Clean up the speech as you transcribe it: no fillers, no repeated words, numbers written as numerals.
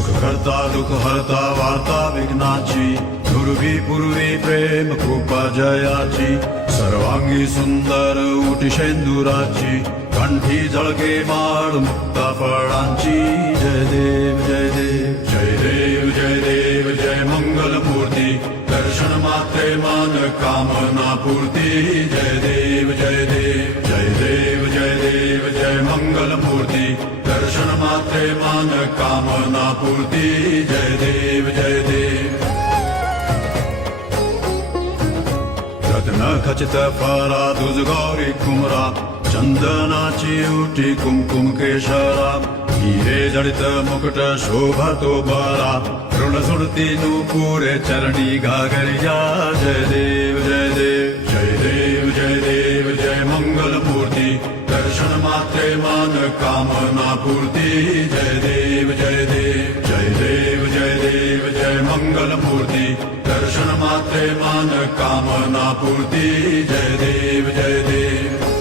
सुख करता दुःख हरता वार्ता विघ्नाची, दुर्वी पूर्वी प्रेम कृपा जयाची, सर्वांगी सुंदर उटी शेंदुराची, कंठी जळके माळ मुक्ता फळांची. जय देव जय देव जय देव जय देव जय मंगल मूर्ती, दर्शन मात्रे मान कामना पूर्ती. जय देव जय देव जय देव जय देव जय मंगल मूर्ती, दर्शन मात्रे मान कामना पूर्ती. जय देव जय देव. रत्न खचित फरा दुज गौरी कुमरा, चंदनाची उटी कुमकुम केशरा, हिरे जडित मुकुट शोभतो बरा, ऋण सुरती नूपुरे चरणी घागरिया. जय देव जय देव जय देव जय देव जय मंगल मूर्ती, दर्शन मात्रे मान कामना पूर्ती. जय देव जय देव जय देव जय देव जय मंगल मूर्ती, दर्शन मात्रे मान कामना पूर्ती. जय देव जय देव.